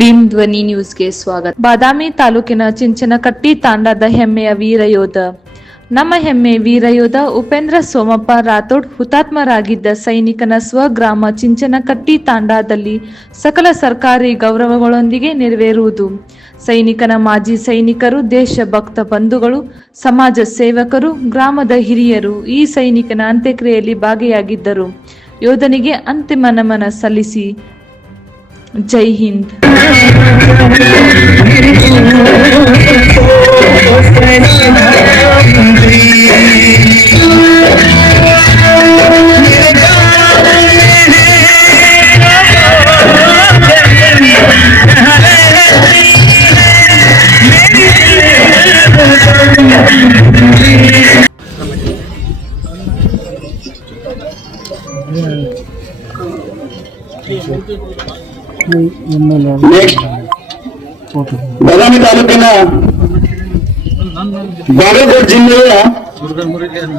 ಭೀಮ್ ಧ್ವನಿ ನ್ಯೂಸ್ಗೆ ಸ್ವಾಗತ. ಬಾದಾಮಿ ತಾಲೂಕಿನ ಚಿಂಚನಕಟ್ಟಿ ತಾಂಡದ ಹೆಮ್ಮೆಯ ವೀರಯೋಧ. ನಮ್ಮ ಹೆಮ್ಮೆ ವೀರಯೋಧ ಉಪೇಂದ್ರ ಸೋಮಪ್ಪ ರಾಥೋಡ್ ಹುತಾತ್ಮರಾಗಿದ್ದ ಸೈನಿಕನ ಸ್ವಗ್ರಾಮ ಚಿಂಚನಕಟ್ಟಿ ತಾಂಡಾದಲ್ಲಿ ಸಕಲ ಸರ್ಕಾರಿ ಗೌರವಗಳೊಂದಿಗೆ ನೆರವೇರುವುದು. ಸೈನಿಕನ ಮಾಜಿ ಸೈನಿಕರು, ದೇಶಭಕ್ತ ಬಂಧುಗಳು, ಸಮಾಜ ಸೇವಕರು, ಗ್ರಾಮದ ಹಿರಿಯರು ಈ ಸೈನಿಕನ ಅಂತ್ಯಕ್ರಿಯೆಯಲ್ಲಿ ಭಾಗಿಯಾಗಿದ್ದರು. ಯೋಧನಿಗೆ ಅಂತಿಮ ನಮನ ಸಲ್ಲಿಸಿ. ಜೈ ಹಿಂದ್. ಬಾದಾಮಿ ತಾಲೂಕಿನ ಬಾಗಲಕೋಟೆ ಜಿಲ್ಲೆಯ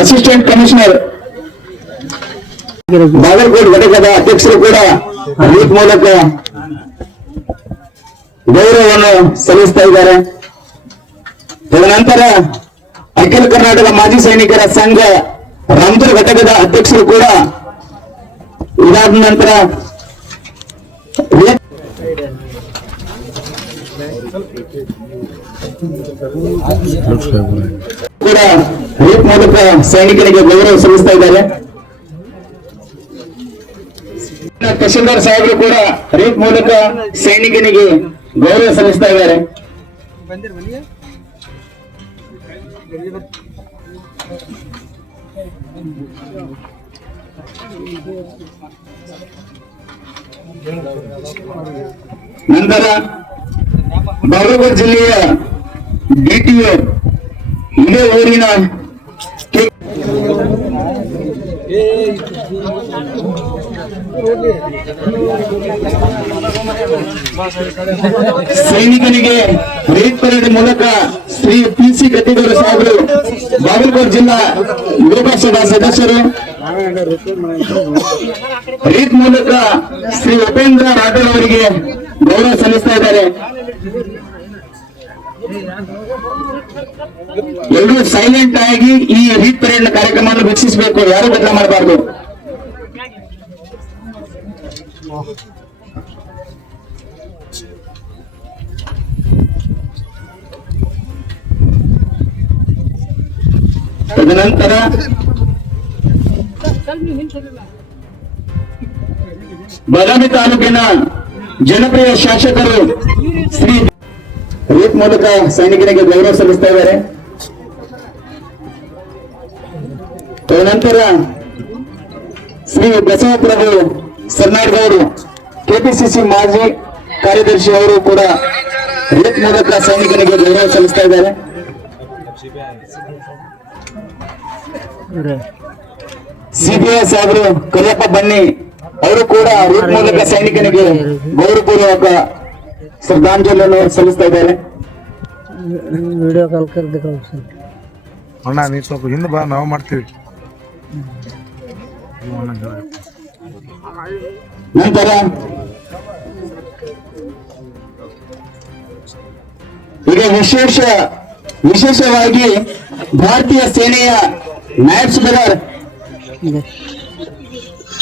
ಅಸಿಸ್ಟೆಂಟ್ ಕಮಿಷನರ್ ಬಾಗಲಕೋಟೆ ಘಟಕದ ಅಧ್ಯಕ್ಷರು ಕೂಡ ರೀತ್ ಮೂಲಕ ಗೌರವವನ್ನು ಸಲ್ಲಿಸ್ತಾ ಇದ್ದಾರೆ. ತದನಂತರ ಅಖಿಲ ಕರ್ನಾಟಕ ಮಾಜಿ ಸೈನಿಕರ ಸಂಘ ರಾಮದುರ್ ಘಟಕದ ಅಧ್ಯಕ್ಷರು ಕೂಡ ಇದಾದ ನಂತರ ಕೂಡ ರೇಪ್ ಮೂಲಕ ಸೈನಿಕರಿಗೆ ಗೌರವ ಸಲ್ಲಿಸ್ತಾ ಇದ್ದಾರೆ. ತಹಶೀಲ್ದಾರ್ ಸಾಹೇಬರು ಕೂಡ ರೇಪ್ ಮೂಲಕ ಸೈನಿಕನಿಗೆ ಗೌರವ ಸಲ್ಲಿಸ್ತಾ ಇದ್ದಾರೆ. ನಂತರ ಬಾಗಲಕೋಟೆ ಜಿಲ್ಲೆಯ ಡಿಟಿಒ ಇದೇ ಊರಿನ ಸೈನಿಕನಿಗೆ ರೇಟ್ ಪರೇಡ್ ಮೂಲಕ ಶ್ರೀ ಪಿ ಸಿ ಗದ್ದಿಗೌಡ ಸಾಹೇಬರು ಬಾಗಲಕೋಟೆ ಜಿಲ್ಲಾ ವಿರೋಧ ಸದಸ್ಯರು. ರೀತ್ ಮೂಲಕ ಶ್ರೀ ಉಪೇಂದ್ರ ರಾಠೋಡ್ ಅವರಿಗೆ ಗೌರವ ಸಲ್ಲಿಸ್ತಾ ಇದ್ದಾರೆ. ಎಲ್ಲರೂ ಸೈಲೆಂಟ್ ಆಗಿ ಈ ರೀತ್ ಪರೇಡ್ ಕಾರ್ಯಕ್ರಮವನ್ನು ವೀಕ್ಷಿಸಬೇಕು. ಯಾರು ಗದ್ದಲ ಮಾಡಬಾರ್ದು? ತದನಂತರ ಬಾದಾಮಿ ತಾಲೂಕಿನ ಜನಪ್ರಿಯ ಶಾಸಕರು ಶ್ರೀ ರೀತ್ ಮೂಲಕ ಸೈನಿಕರಿಗೆ ಗೌರವ ಸಲ್ಲಿಸ್ತಾ ಇದ್ದಾರೆ. ತದನಂತರ ಶ್ರೀ ಬಸವ ಬಸವಪ್ರಭು ಸರ್ನಾಡ್ಗೌರು ಕೆಪಿಸಿಸಿ ಮಾಜಿ ಕಾರ್ಯದರ್ಶಿ ಅವರು ಕೂಡ ರೀತ್ ಮೂಲಕ ಸೈನಿಕರಿಗೆ ಗೌರವ ಸಲ್ಲಿಸ್ತಾ ಇದ್ದಾರೆ. ಸಿಬಿಐ ಸಾಹೇಬರು ಕರಿಯಪ್ಪ ಬನ್ನಿ ಅವರು ಕೂಡ ರೂಟ್ ಮೂಲಕ ಸೈನಿಕನಿಗೆ ಗೌರವಪೂರ್ವಕ ಶ್ರದ್ಧಾಂಜಲಿಯನ್ನು ಸಲ್ಲಿಸ್ತಾ ಇದ್ದಾರೆ. ವಿಡಿಯೋ ಕಾಲ್ ಕರೆದು ಅಣ್ಣ ನೀವು ಸ್ವಲ್ಪ ಹಿಂದೆ ಬಾ ನಾವು ಮಾಡ್ತೀವಿ. ನಂತರ ಈಗ ವಿಶೇಷ ವಿಶೇಷವಾಗಿ ಭಾರತೀಯ ಸೇನೆಯ ನಾಯಕ್ ಸುಬೇದಾರ್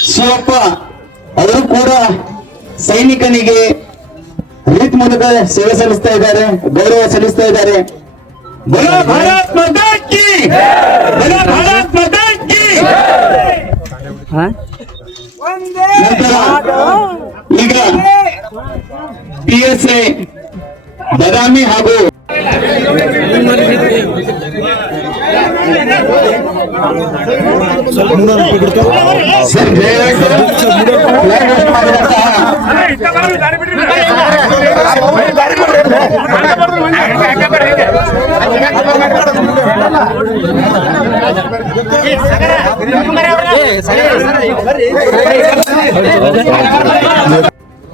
ಶಿವಪ್ಪ ಅವರು ಕೂಡ ಸೈನಿಕನಿಗೆ ರೀತ್ ಮೂಲಕ ಸೇವೆ ಸಲ್ಲಿಸ್ತಾ ಇದ್ದಾರೆ ಗೌರವ ಸಲ್ಲಿಸ್ತಾ ಇದ್ದಾರೆ. ಈಗ ಪಿ ಎಸ್ ಐ ಬದಾಮಿ ಹಾಗೂ ಸರ್,